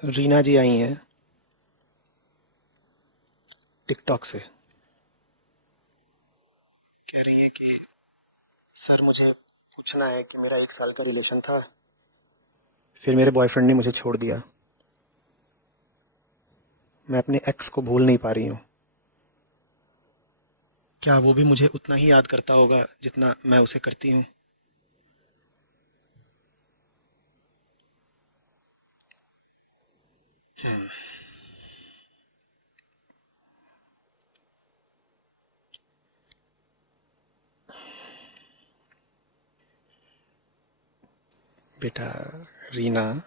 रीना जी आई हैं टिकटॉक से। कह रही हैं कि सर मुझे पूछना है कि मेरा 1 साल का रिलेशन था, फिर मेरे बॉयफ्रेंड ने मुझे छोड़ दिया। मैं अपने एक्स को भूल नहीं पा रही हूँ। क्या वो भी मुझे उतना ही याद करता होगा जितना मैं उसे करती हूँ? बेटा रीना,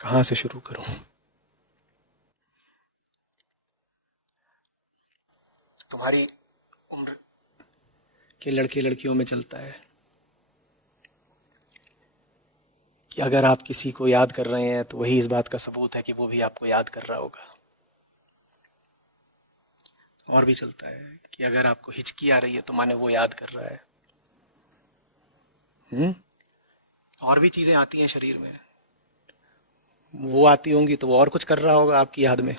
कहाँ से शुरू करूँ? तुम्हारी उम्र के लड़के लड़कियों में चलता है कि अगर आप किसी को याद कर रहे हैं तो वही इस बात का सबूत है कि वो भी आपको याद कर रहा होगा। और भी चलता है कि अगर आपको हिचकी आ रही है तो माने वो याद कर रहा है। और भी चीजें आती हैं शरीर में, वो आती होंगी तो वो और कुछ कर रहा होगा आपकी याद में।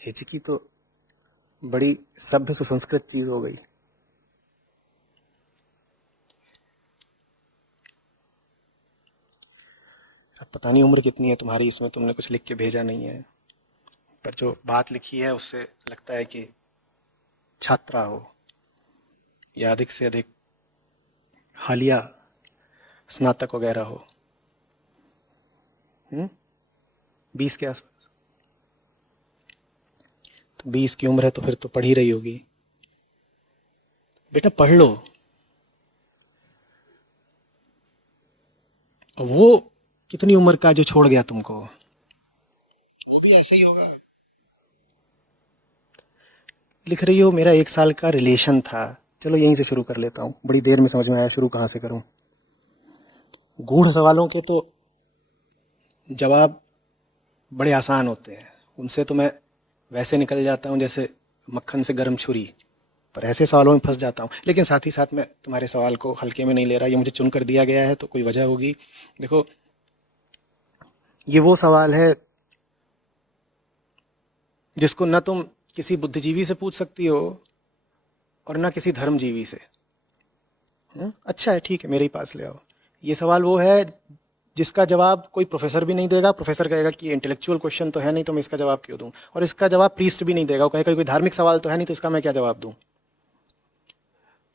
हिचकी तो बड़ी सभ्य सुसंस्कृत चीज हो गई। अब पता नहीं उम्र कितनी है तुम्हारी, इसमें तुमने कुछ लिख के भेजा नहीं है, पर जो बात लिखी है उससे लगता है कि छात्रा हो या अधिक से अधिक हालिया स्नातक वगैरह हो। 20 के आसपास। तो 20 की उम्र है तो फिर तो पढ़ ही रही होगी। बेटा पढ़ लो। और वो कितनी उम्र का जो छोड़ गया तुमको, वो भी ऐसे ही होगा। लिख रही हो मेरा 1 साल का रिलेशन था। चलो यहीं से शुरू कर लेता हूँ, बड़ी देर में समझ में आया शुरू कहाँ से करूँ। गूढ़ सवालों के तो जवाब बड़े आसान होते हैं, उनसे तो मैं वैसे निकल जाता हूँ जैसे मक्खन से गर्म छुरी, पर ऐसे सवालों में फंस जाता हूँ। लेकिन साथ ही साथ मैं तुम्हारे सवाल को हल्के में नहीं ले रहा, ये मुझे चुन कर दिया गया है तो कोई वजह होगी। देखो, ये वो सवाल है जिसको न तुम किसी बुद्धिजीवी से पूछ सकती हो और न किसी धर्मजीवी से। अच्छा है, ठीक है, मेरे ही पास ले आओ। ये सवाल वो है जिसका जवाब कोई प्रोफेसर भी नहीं देगा। प्रोफेसर कहेगा कि इंटेलेक्चुअल क्वेश्चन तो है नहीं तो मैं इसका जवाब क्यों दूं, और इसका जवाब प्रीस्ट भी नहीं देगा, वो कहेगा कोई धार्मिक सवाल तो है नहीं तो इसका मैं क्या जवाब दूं।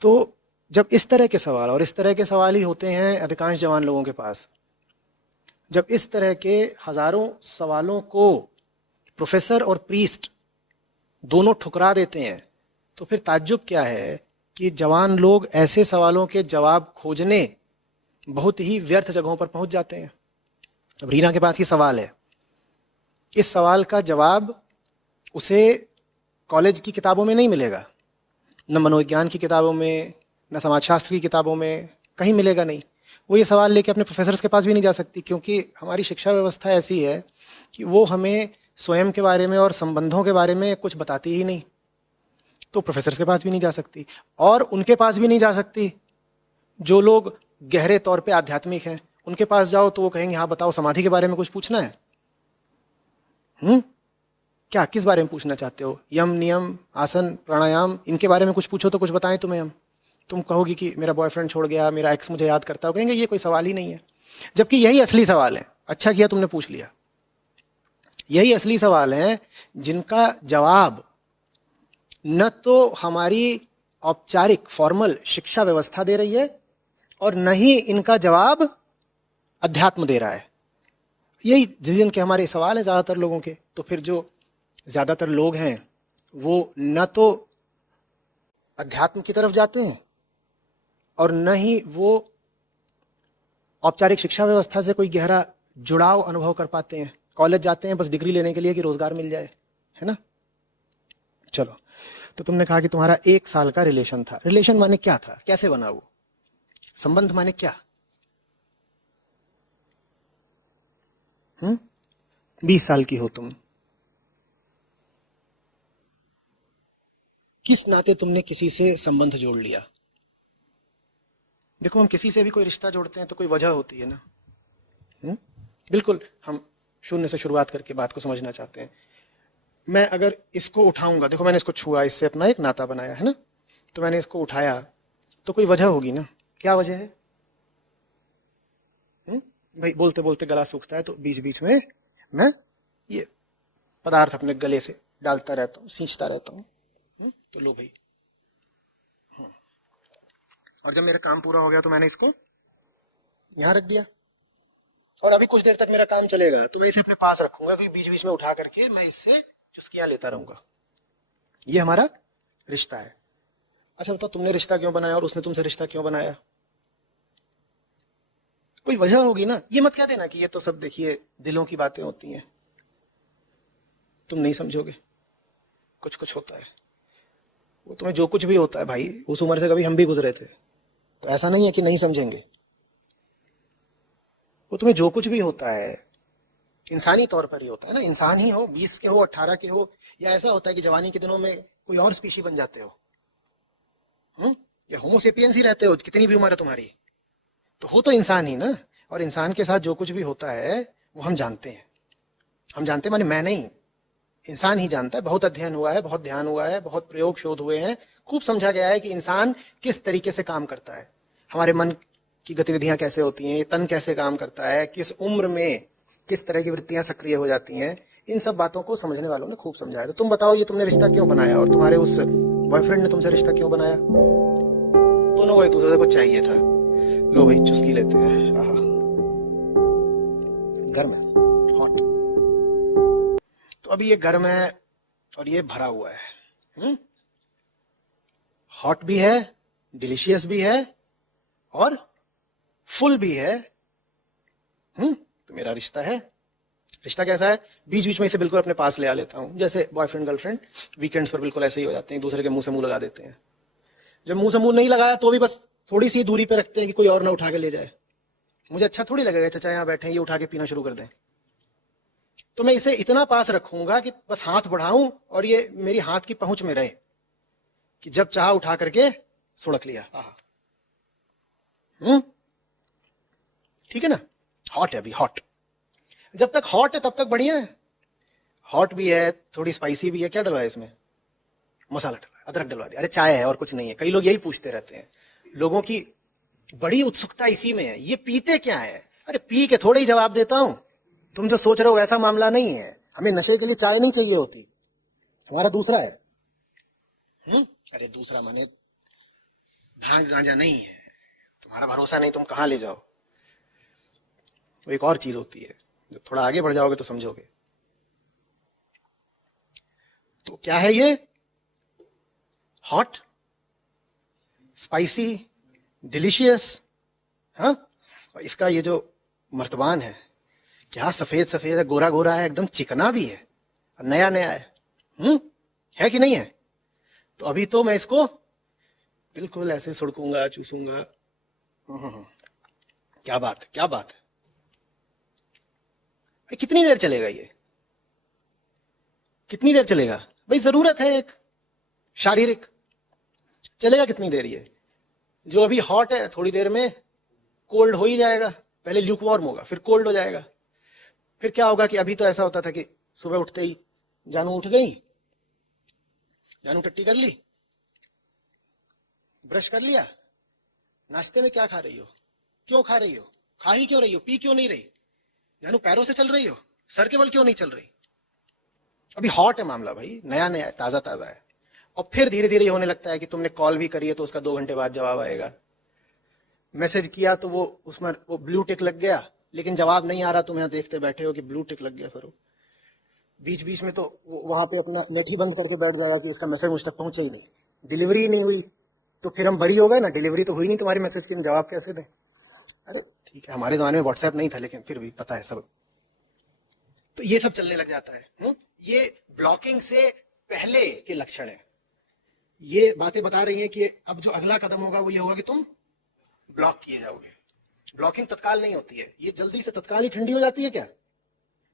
तो जब इस तरह के सवाल, और इस तरह के सवाल ही होते हैं अधिकांश जवान लोगों के पास, जब इस तरह के हजारों सवालों को प्रोफेसर और प्रीस्ट दोनों ठुकरा देते हैं, तो फिर ताज्जुब क्या है कि जवान लोग ऐसे सवालों के जवाब खोजने बहुत ही व्यर्थ जगहों पर पहुंच जाते हैं। अब रीना के पास ये सवाल है, इस सवाल का जवाब उसे कॉलेज की किताबों में नहीं मिलेगा, न मनोविज्ञान की किताबों में, न समाजशास्त्र की किताबों में, कहीं मिलेगा नहीं। वो ये सवाल लेके अपने प्रोफेसर के पास भी नहीं जा सकती, क्योंकि हमारी शिक्षा व्यवस्था ऐसी है कि वो हमें स्वयं के बारे में और संबंधों के बारे में कुछ बताती ही नहीं। तो प्रोफेसर के पास भी नहीं जा सकती, और उनके पास भी नहीं जा सकती जो लोग गहरे तौर पे आध्यात्मिक हैं। उनके पास जाओ तो वो कहेंगे हाँ बताओ, समाधि के बारे में कुछ पूछना है? क्या, किस बारे में पूछना चाहते हो? यम, नियम, आसन, प्राणायाम, इनके बारे में कुछ पूछो तो कुछ बताएं तुम्हें हम। तुम कहोगी कि मेरा बॉयफ्रेंड छोड़ गया, मेरा एक्स मुझे याद करता हो, कहेंगे ये कोई सवाल ही नहीं है। जबकि यही असली सवाल है। अच्छा किया तुमने पूछ लिया। यही असली सवाल है जिनका जवाब न तो हमारी औपचारिक फॉर्मल शिक्षा व्यवस्था दे रही है और न ही इनका जवाब अध्यात्म दे रहा है। यही जिनके हमारे सवाल है ज्यादातर लोगों के। तो फिर जो ज्यादातर लोग हैं वो न तो अध्यात्म की तरफ जाते हैं और न ही वो औपचारिक शिक्षा व्यवस्था से कोई गहरा जुड़ाव अनुभव कर पाते हैं। कॉलेज जाते हैं बस डिग्री लेने के लिए कि रोजगार मिल जाए, है ना। चलो, तो तुमने कहा कि तुम्हारा 1 साल का रिलेशन था। रिलेशन माने क्या था, कैसे बना वो संबंध, माने क्या? 20 साल की हो तुम, किस नाते तुमने किसी से संबंध जोड़ लिया? देखो, हम किसी से भी कोई रिश्ता जोड़ते हैं तो कोई वजह होती है ना। बिल्कुल, हम शून्य से शुरुआत करके बात को समझना चाहते हैं। मैं अगर इसको उठाऊंगा, देखो मैंने इसको छुआ, इससे अपना एक नाता बनाया है ना, तो मैंने इसको उठाया तो कोई वजह होगी ना। क्या वजह है? भाई बोलते बोलते गला सूखता है तो बीच बीच में मैं ये पदार्थ अपने गले से डालता रहता हूँ, सींचता रहता हूँ। तो लो भाई, हाँ। और जब मेरा काम पूरा हो गया तो मैंने इसको यहां रख दिया, और अभी कुछ देर तक मेरा काम चलेगा तो मैं इसे अपने पास रखूंगा, क्योंकि बीच बीच में उठा करके मैं इससे चुस्कियां लेता रहूंगा। ये हमारा रिश्ता है। अच्छा बताओ, तुमने रिश्ता क्यों बनाया और उसने तुमसे रिश्ता क्यों बनाया? कोई वजह होगी ना। ये मत कह देना कि ये तो सब देखिए दिलों की बातें होती हैं, तुम नहीं समझोगे। कुछ कुछ होता है, वो तुम्हें जो कुछ भी होता है भाई, उस उम्र से कभी हम भी गुजरे थे, तो ऐसा नहीं है कि नहीं समझेंगे। वो तुम्हें जो कुछ भी होता है इंसानी तौर पर ही होता है ना। इंसान ही हो, 20 के हो, 18 के हो, या ऐसा होता है कि जवानी के दिनों में कोई और स्पीशी बन जाते हो, या होमोसेपियंस ही रहते हो, कितनी भी उम्र है तुम्हारी, तो हो तो इंसान ही ना। और इंसान के साथ जो कुछ भी होता है वो हम जानते हैं। हम जानते हैं माने मैं नहीं, इंसान ही जानता है। बहुत अध्ययन हुआ है, बहुत ध्यान हुआ है, बहुत प्रयोग शोध हुए हैं, खूब समझा गया है कि इंसान किस तरीके से काम करता है, हमारे मन की गतिविधियां कैसे होती हैं, तन कैसे काम करता है, किस उम्र में किस तरह की वृत्तियां सक्रिय हो जाती हैं। इन सब बातों को समझने वालों ने खूब समझाया। तो तुम बताओ, ये तुमने रिश्ता क्यों बनाया, और तुम्हारे उस बॉयफ्रेंड ने तुमसे रिश्ता क्यों बनाया? दोनों को एक दूसरे से कुछ चाहिए था। लो भाई, चुस्की लेते हैं। गर्म है, हॉट। तो अभी ये गर्म है और ये भरा हुआ है। हॉट भी है, डिलीशियस भी है, और फुल भी है। तो मेरा रिश्ता है। रिश्ता कैसा है? बीच बीच में इसे बिल्कुल अपने पास ले आ लेता हूं, जैसे बॉयफ्रेंड गर्लफ्रेंड वीकेंड्स पर बिल्कुल ऐसे ही हो जाते हैं, दूसरे के मुंह से मुंह लगा देते हैं। जब मुंह से मुंह नहीं लगाया तो भी बस थोड़ी सी दूरी पे रखते हैं कि कोई और ना उठा के ले जाए। मुझे अच्छा थोड़ी लगेगा चाचा यहां बैठे हैं, ये उठा के पीना शुरू कर दें। तो मैं इसे इतना पास रखूंगा कि बस हाथ बढ़ाऊं और ये मेरी हाथ की पहुंच में रहे, कि जब चाहा उठा करके सुड़क लिया। आहा, ठीक है ना। हॉट है अभी, हॉट। जब तक हॉट है तब तक बढ़िया है। हॉट भी है, थोड़ी स्पाइसी भी है। क्या डलवाया इसमें? मसाला डलवाया, अदरक डलवा दिया। अरे चाय है और कुछ नहीं है। कई लोग यही पूछते रहते हैं, लोगों की बड़ी उत्सुकता इसी में है, ये पीते क्या है? अरे पी के थोड़े ही जवाब देता हूं। तुम जो सोच रहे हो वैसा मामला नहीं है। हमें नशे के लिए चाय नहीं चाहिए होती, हमारा दूसरा है। अरे दूसरा माने भांग गांजा नहीं है। तुम्हारा भरोसा नहीं, तुम कहां ले जाओ। वो एक और चीज होती है, जो थोड़ा आगे बढ़ जाओगे तो समझोगे। तो क्या है ये? Hot, spicy, delicious. हाँ, इसका ये जो मर्तबान है, क्या सफेद सफेद है, गोरा गोरा है, एकदम चिकना भी है, नया नया है कि नहीं है? तो अभी तो मैं इसको बिल्कुल ऐसे सुड़कूंगा, चूसूंगा। क्या बात है, क्या बात है। कितनी देर चलेगा ये? कितनी देर चलेगा भाई? जरूरत है एक शारीरिक, चलेगा कितनी देर ये? जो अभी हॉट है थोड़ी देर में कोल्ड हो ही जाएगा। पहले ल्यूक वार्म होगा, फिर कोल्ड हो जाएगा। फिर क्या होगा कि अभी तो ऐसा होता था कि सुबह उठते ही जानू उठ गई, जानू टट्टी कर ली, ब्रश कर लिया, नाश्ते में क्या खा रही हो, क्यों खा रही हो, खा ही क्यों रही हो, पी क्यों नहीं रही, जानू पैरों से चल रही हो, सर के बल क्यों नहीं चल रही? अभी हॉट है मामला भाई, नया नया है, ताजा ताजा है। और फिर धीरे धीरे होने लगता है कि तुमने कॉल भी करी है तो उसका 2 घंटे बाद जवाब आएगा। मैसेज किया तो वो उसमें वो ब्लू टिक लग गया, लेकिन जवाब नहीं आ रहा। तुम यहां देखते बैठे हो कि ब्लू टिक लग गया सर। बीच बीच में तो वो वहां पे अपना नेट ही बंद करके बैठ जाएगा कि इसका मैसेज मुझ तक पहुंचे ही नहीं, डिलीवरी ही नहीं हुई। तो फिर हम बरी हो गए ना, डिलीवरी तो हुई नहीं तुम्हारी मैसेज की, हम जवाब कैसे दें? अरे ठीक है, हमारे जमाने में व्हाट्सएप नहीं था, लेकिन फिर भी पता है सब। तो ये सब चलने लग जाता है। ये ब्लॉकिंग से पहले के लक्षण है। ये बातें बता रही हैं कि अब जो अगला कदम होगा वो ये होगा कि तुम ब्लॉक किए जाओगे। ब्लॉकिंग तत्काल नहीं होती है, ये जल्दी से तत्काल ही ठंडी हो जाती है क्या?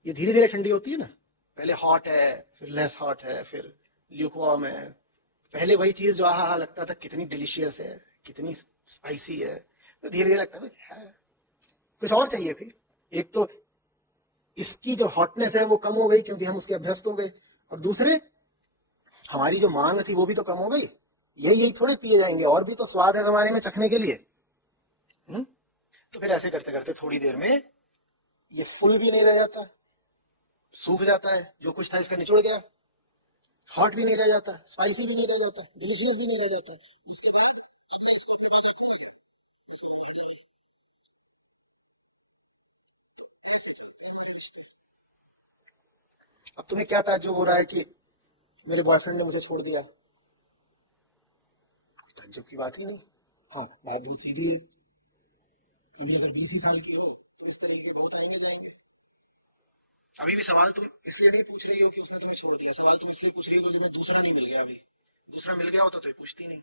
ये धीरे धीरे ठंडी होती है ना, पहले हॉट है, फिर लेस हॉट है, फिर ल्यूकवार्म है। पहले वही चीज जो आहा लगता था कितनी डिलीशियस है, कितनी स्पाइसी है, तो धीरे धीरे लगता है कुछ और चाहिए। फिर एक तो इसकी जो हॉटनेस है वो कम हो गई क्योंकि हम उसके अभ्यस्त हो गए, और दूसरे हमारी जो मांग थी वो भी तो कम हो गई। यही थोड़े पिए जाएंगे, और भी तो स्वाद है जमाने में चखने के लिए। तो फिर ऐसे करते करते थोड़ी देर में ये फुल भी नहीं रह जाता, सूख जाता है, जो कुछ था इसका निचुड़ गया। हॉट भी नहीं रह जाता, स्पाइसी भी नहीं रह जाता, डिलीशियस भी नहीं रह जाता। उसके बाद अब मैं इसको अपने पास रखूंगा क्या? मैं इसको कहूंगा हट जा भाई। तो ऐसे चलते हैं हमारे रिश्ते। अब तुम्हें क्या ताज्जुब हो रहा है कि मेरे बॉयफ्रेंड ने मुझे छोड़ दिया? ताज्जुब की बात ही नहीं। हाँ, बात बहुत सीधी है। अभी अगर 20 ही साल की हो तो इस तरीके के बहुत आएंगे जाएंगे। अभी भी सवाल तुम इसलिए नहीं पूछ रही हो कि उसने तुम्हें छोड़ दिया, सवाल तुम इसलिए पूछ रही हो क्योंकि मैं दूसरा नहीं मिल गया। अभी दूसरा मिल गया होता तो ये पूछती नहीं।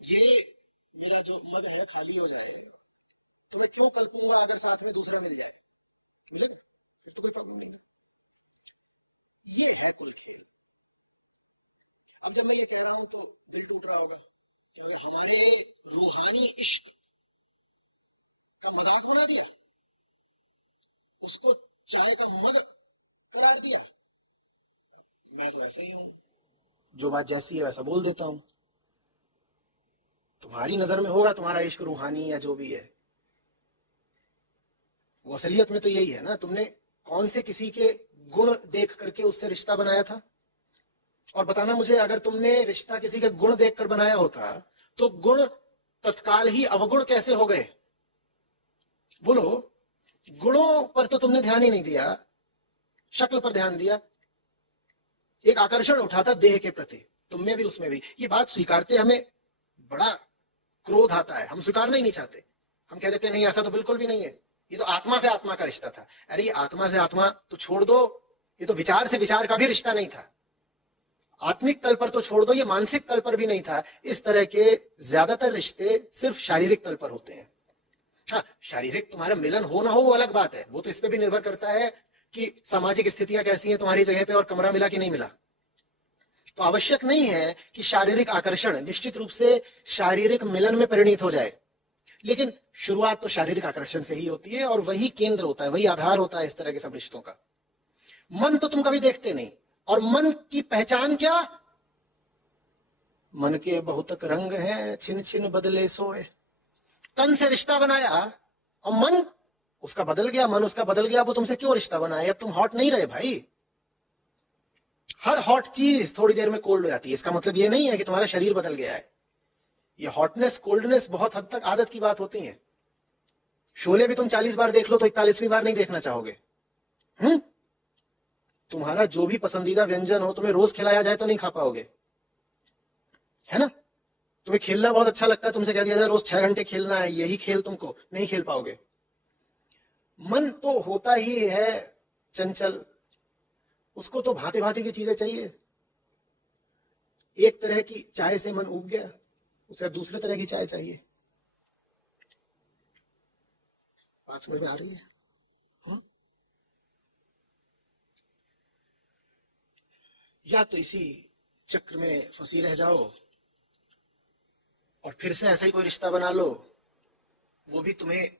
ये मेरा जो मग है खाली हो जाए तो मैं क्यों कल्पूंगा अगर साथ में दूसरा मिल जाए? मिलेगा फिर तो कोई प्रॉब्लम नहीं ना। ये है कुल खेल। अब जब मैं ये कह रहा हूं तो दिल टूट रहा होगा क्योंकि हमारे रूहानी इश्क का मजाक बना दिया, उसको चाय का मग करार दिया। मैं तो ऐसे ही हूं, जो बात जैसी है वैसा बोल देता हूं। तुम्हारी नजर में होगा तुम्हारा इश्क रूहानी या जो भी है, वो असलियत में तो यही है ना। तुमने कौन से किसी के गुण देख करके उससे रिश्ता बनाया था? और बताना मुझे, अगर तुमने रिश्ता किसी के गुण देखकर बनाया होता तो गुण तत्काल ही अवगुण कैसे हो गए? बोलो। गुणों पर तो तुमने ध्यान ही नहीं दिया, शक्ल पर ध्यान दिया। एक आकर्षण उठा था देह के प्रति, तुम में भी उसमें भी। ये बात स्वीकारते हमें बड़ा क्रोध आता है, हम स्वीकारना ही नहीं चाहते। हम कह देते नहीं, ऐसा तो बिल्कुल भी नहीं है, ये तो आत्मा से आत्मा का रिश्ता था। अरे ये आत्मा से आत्मा तो छोड़ दो, ये तो विचार से विचार का भी रिश्ता नहीं था। आत्मिक तल पर तो छोड़ दो, ये मानसिक तल पर भी नहीं था। इस तरह के ज्यादातर रिश्ते सिर्फ शारीरिक तल पर होते हैं। हाँ, शारीरिक तुम्हारा मिलन हो ना हो वो अलग बात है, वो तो इस पे भी निर्भर करता है कि सामाजिक स्थितियां कैसी हैं तुम्हारी जगह पे और कमरा मिला कि नहीं मिला। तो आवश्यक नहीं है कि शारीरिक आकर्षण निश्चित रूप से शारीरिक मिलन में परिणित हो जाए, लेकिन शुरुआत तो शारीरिक आकर्षण से ही होती है और वही केंद्र होता है, वही आधार होता है इस तरह के सब रिश्तों का। मन तो तुम कभी देखते नहीं, और मन की पहचान क्या? मन के बहुतक रंग हैं, छिन छिन बदले सोए। तन से रिश्ता बनाया और मन उसका बदल गया, मन उसका बदल गया। वो तुमसे क्यों रिश्ता बनाया? अब तुम हॉट नहीं रहे भाई। हर हॉट चीज थोड़ी देर में कोल्ड हो जाती है। इसका मतलब ये नहीं है कि तुम्हारा शरीर बदल गया है। ये हॉटनेस कोल्डनेस बहुत हद तक आदत की बात होती है। शोले भी तुम 40 बार देख लो तो 41वीं बार नहीं देखना चाहोगे। तुम्हारा जो भी पसंदीदा व्यंजन हो, तुम्हें रोज खिलाया जाए तो नहीं खा पाओगे, है ना? तुम्हें खेलना बहुत अच्छा लगता है, तुमसे कह दिया जाए रोज 6 घंटे खेलना है, यही खेल तुमको, नहीं खेल पाओगे। मन तो होता ही है चंचल, उसको तो भांति भांति की चीजें चाहिए। एक तरह की चाय से मन उब गया, उसे दूसरे तरह की चाय चाहिए। बात समझ में आ रही है? या तो इसी चक्र में फंसी रह जाओ और फिर से ऐसा ही कोई रिश्ता बना लो, वो भी तुम्हें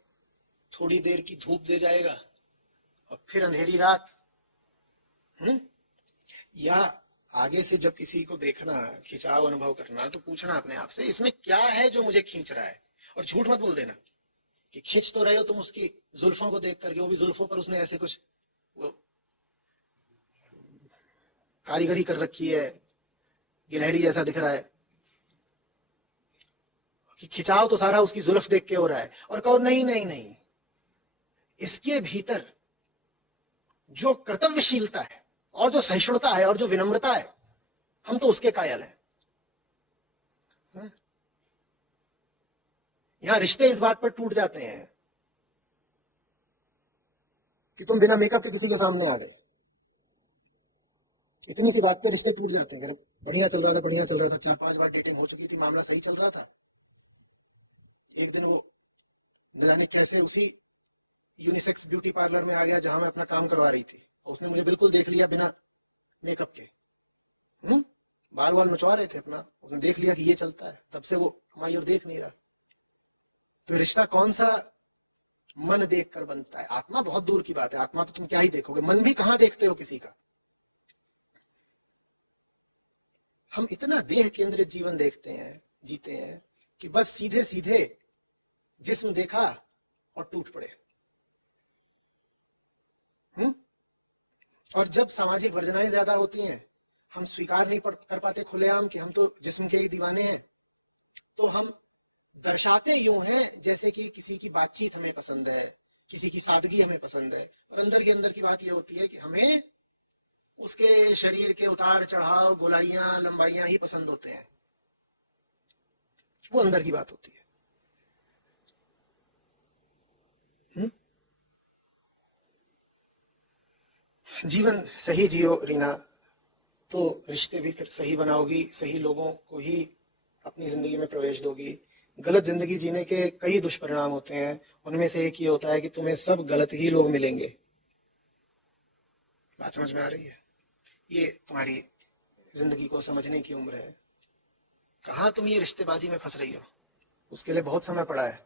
थोड़ी देर की धूप दे जाएगा और फिर अंधेरी रात। या आगे से जब किसी को देखना, खिंचाव अनुभव करना, तो पूछना अपने आप से, इसमें क्या है जो मुझे खींच रहा है? और झूठ मत बोल देना कि खींच तो रहे हो तुम उसकी जुल्फों को देख करके, वो भी जुल्फों पर उसने ऐसे कुछ वो कारीगरी कर रखी है, गिलहरी जैसा दिख रहा है, कि खिंचाव तो सारा उसकी जुल्फ देख के हो रहा है। और कहो नहीं नहीं नहीं, इसके भीतर जो कर्तव्यशीलता है और जो सहिष्णुता है और जो विनम्रता है, हम तो उसके कायल हैं। यहां रिश्ते इस बात पर टूट जाते हैं कि तुम बिना मेकअप के किसी के सामने आ गए। इतनी सी बात पे रिश्ते टूट जाते हैं। बढ़िया चल रहा था, बढ़िया चल रहा था, 4-5 बार डेटिंग हो चुकी थी, मामला सही चल रहा था। एक दिन वो न जाने कैसे उसी यूनिसेक्स ब्यूटी पार्लर में आ गया जहां मैं अपना काम करवा रही थी, और उसने मुझे बिल्कुल देख लिया बिना मेकअप के। बाल वाल नचवा रहे थे अपना, उसने देख लिया कि ये चलता है, तब से वो हमारी ओर देख नहीं रहा। तो रिश्ता कौन सा मन देख कर बनता है? आत्मा बहुत दूर की बात है, आत्मा तो तुम क्या ही देखोगे, मन भी कहां देखते हो किसी का। हम इतना देह केंद्रित जीवन देखते हैं, जीते हैं कि बस सीधे सीधे जिस्म देखा और टूट पड़े। और जब सामाजिक वर्जनाएं ज्यादा होती हैं, हम स्वीकार नहीं कर पाते खुलेआम कि हम तो जिस्म के ही दीवाने हैं, तो हम दर्शाते यूं हैं जैसे कि किसी की बातचीत हमें पसंद है, किसी की सादगी हमें पसंद है, और अंदर के अंदर की बात यह होती है कि हमें उसके शरीर के उतार चढ़ाव, गोलाइयां, लंबाइयां ही पसंद होते हैं। वो अंदर की बात होती है। जीवन सही जियो रीना, तो रिश्ते भी फिर सही बनाओगी, सही लोगों को ही अपनी जिंदगी में प्रवेश दोगी। गलत जिंदगी जीने के कई दुष्परिणाम होते हैं, उनमें से एक ये होता है कि तुम्हें सब गलत ही लोग मिलेंगे। बात समझ में आ रही है? ये तुम्हारी जिंदगी को समझने की उम्र है। कहां तुम ये रिश्तेबाजी में फंस रही हो? उसके लिए बहुत समय पड़ा है।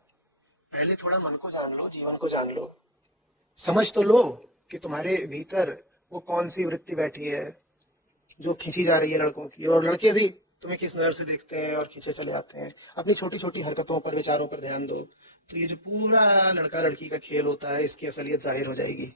पहले थोड़ा मन को जान लो, जीवन को जान लो, समझ तो लो कि तुम्हारे भीतर वो कौन सी वृत्ति बैठी है जो खींची जा रही है लड़कों की, और लड़के भी तुम्हें किस नजर से देखते हैं और खींचे चले आते हैं। अपनी छोटी छोटी हरकतों पर, विचारों पर ध्यान दो, तो ये जो पूरा लड़का लड़की का खेल होता है, इसकी असलियत जाहिर हो जाएगी।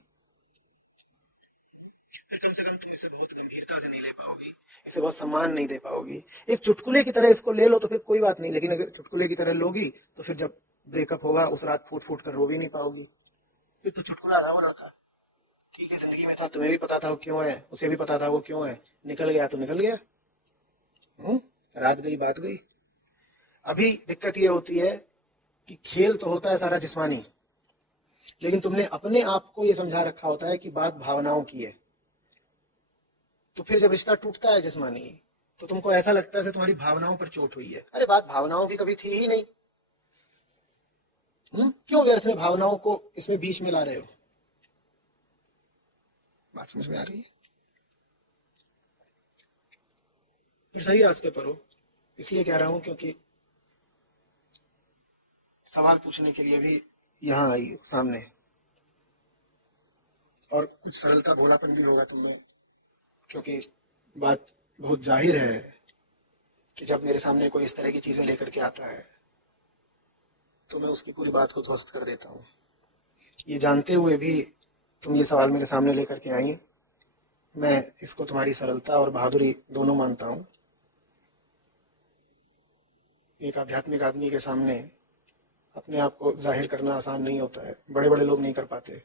फिर कम से कम तुम इसे बहुत गंभीरता से नहीं ले पाओगी, इसे बहुत सम्मान नहीं दे पाओगी। एक चुटकुले की तरह इसको ले लो तो फिर कोई बात नहीं, लेकिन अगर चुटकुले की तरह लोगी तो फिर जब ब्रेकअप होगा उस रात फूट फूट कर रो भी नहीं पाओगी। फिर तो चुटकुला था वो लड़का, ठीक है, जिंदगी में था, तुम्हें भी पता था वो क्यों है, उसे भी पता था वो क्यों है, निकल गया तो निकल गया। रात गई बात गई। अभी दिक्कत ये होती है कि खेल तो होता है सारा जिस्मानी, लेकिन तुमने अपने आप को ये समझा रखा होता है कि बात भावनाओं की है। तो फिर जब रिश्ता टूटता है जिस्मानी, तो तुमको ऐसा लगता है जैसे तुम्हारी भावनाओं पर चोट हुई है। अरे बात भावनाओं की कभी थी ही नहीं। क्यों व्यर्थ में भावनाओं को इसमें बीच में ला रहे हो? बात समझ में आ रही है? पर सही रास्ते पर हो, इसलिए कह रहा हूं क्योंकि सवाल पूछने के लिए भी यहां आई हो सामने, और कुछ सरलता, भोलापन भी होगा तुम में, क्योंकि बात बहुत जाहिर है कि जब मेरे सामने कोई इस तरह की चीजें लेकर के आता है तो मैं उसकी पूरी बात को ध्वस्त कर देता हूं। ये जानते हुए भी तुम ये सवाल मेरे सामने लेकर के आई, मैं इसको तुम्हारी सरलता और बहादुरी दोनों मानता हूं। एक आध्यात्मिक आदमी के सामने अपने आप को जाहिर करना आसान नहीं होता है, बड़े बड़े लोग नहीं कर पाते।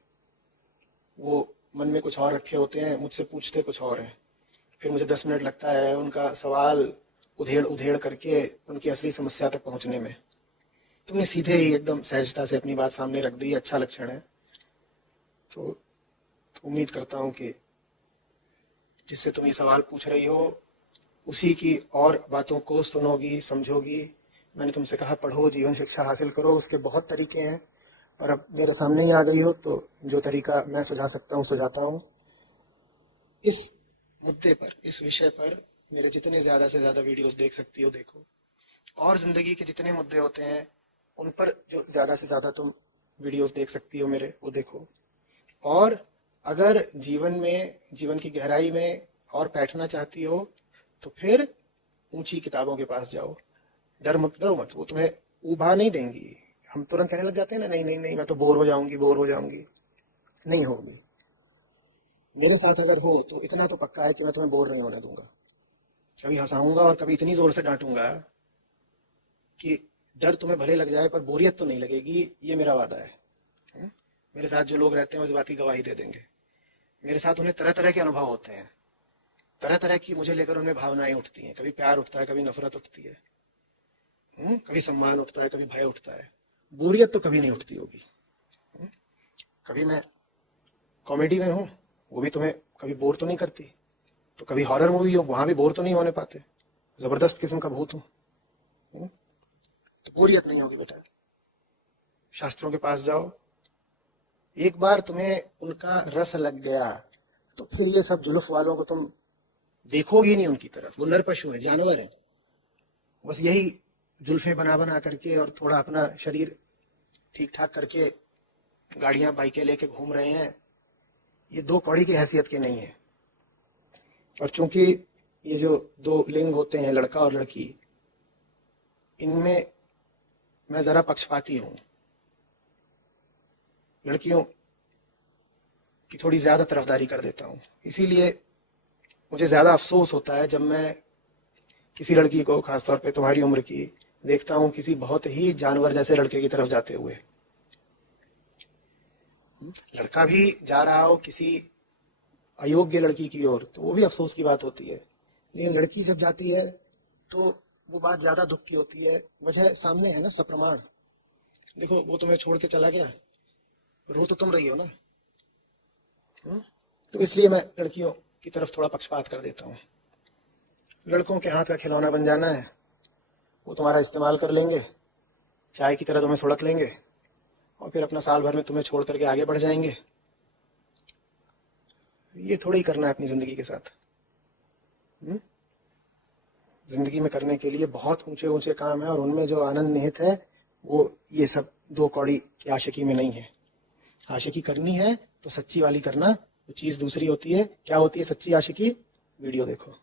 वो मन में कुछ और रखे होते हैं, मुझसे पूछते कुछ और हैं, फिर मुझे 10 मिनट लगता है उनका सवाल उधेड़ उधेड़ करके उनकी असली समस्या तक पहुंचने में। तुमने सीधे ही एकदम सहजता से अपनी बात सामने रख दी, अच्छा लक्षण है। तो उम्मीद करता हूं कि जिससे तुम ये सवाल पूछ रही हो उसी की और बातों को सुनोगी, समझोगी। मैंने तुमसे कहा पढ़ो, जीवन शिक्षा हासिल करो, उसके बहुत तरीके हैं, पर अब मेरे सामने ही आ गई हो तो जो तरीका मैं सुझा सकता हूँ सुझाता हूँ। इस मुद्दे पर, इस विषय पर मेरे जितने ज्यादा से ज्यादा वीडियोस देख सकती हो देखो, और जिंदगी के जितने मुद्दे होते हैं उन पर जो ज्यादा से ज्यादा तुम वीडियोस देख सकती हो मेरे, वो देखो। और अगर जीवन में, जीवन की गहराई में और बैठना चाहती हो तो फिर ऊंची किताबों के पास जाओ। डरो मत, वो तुम्हें उभा नहीं देंगी। हम तुरंत कहने लग जाते हैं ना, नहीं नहीं नहीं मैं तो बोर हो जाऊंगी। नहीं होगी। मेरे साथ अगर हो तो इतना तो पक्का है कि मैं तुम्हें बोर नहीं होने दूंगा। कभी हंसाऊंगा और कभी इतनी जोर से डांटूंगा कि डर तुम्हें भले लग जाए पर बोरियत तो नहीं लगेगी, ये मेरा वादा है। मेरे साथ जो लोग रहते हैं उस बात की गवाही दे देंगे। मेरे साथ उन्हें तरह तरह के अनुभव होते हैं, तरह तरह की मुझे लेकर उनमें भावनाएं उठती हैं। कभी प्यार उठता है, कभी नफरत उठती है, कभी सम्मान उठता है, कभी भय उठता है। बोरियत तो कभी नहीं उठती होगी। कभी मैं कॉमेडी में हूं, वो भी तुम्हें कभी बोर तो नहीं करती। तो कभी हॉरर मूवी हो, वहां भी बोर तो नहीं होने पाते। जबरदस्त किस्म का भूत हूं, तो बोरियत नहीं होगी बेटा। शास्त्रों के पास जाओ, एक बार तुम्हें उनका रस लग गया तो फिर ये सब जुल्फ वालों को तुम देखोगी नहीं उनकी तरफ। वो नर पशु हैं, जानवर हैं, बस यही जुल्फें बना बना करके और थोड़ा अपना शरीर ठीक ठाक करके गाड़ियां बाइकें लेके घूम रहे हैं। ये दो कौड़ी की हैसियत के नहीं है। और चूंकि ये जो दो लिंग होते हैं, लड़का और लड़की, इनमें मैं जरा पक्षपाती हूं। लड़कियों की थोड़ी ज्यादा तरफदारी कर देता हूं। इसीलिए मुझे ज्यादा अफसोस होता है जब मैं किसी लड़की को, खासतौर पे तुम्हारी उम्र की, देखता हूं किसी बहुत ही जानवर जैसे लड़के की तरफ जाते हुए। लड़का भी जा रहा हो किसी अयोग्य लड़की की ओर तो वो भी अफसोस की बात होती है, लेकिन लड़की जब जाती है तो वो बात ज्यादा दुख की होती है। वजह सामने है ना, सप्रमाण। देखो, वो तुम्हें छोड़ के चला गया, रो तो तुम रही हो ना। तो इसलिए मैं लड़कियों की तरफ थोड़ा पक्षपात कर देता हूं। लड़कों के हाथ का खिलौना बन जाना है, वो तुम्हारा इस्तेमाल कर लेंगे, चाय की तरह तुम्हें सुड़क लेंगे और फिर अपना साल भर में तुम्हें छोड़ करके आगे बढ़ जाएंगे। ये थोड़ा ही करना है अपनी जिंदगी के साथ। जिंदगी में करने के लिए बहुत ऊंचे ऊंचे काम है और उनमें जो आनंद निहित है वो ये सब दो कौड़ी की आशिकी में नहीं है। आशिकी करनी है तो सच्ची वाली करना, वो चीज दूसरी होती है। क्या होती है सच्ची आशिकी? वीडियो देखो।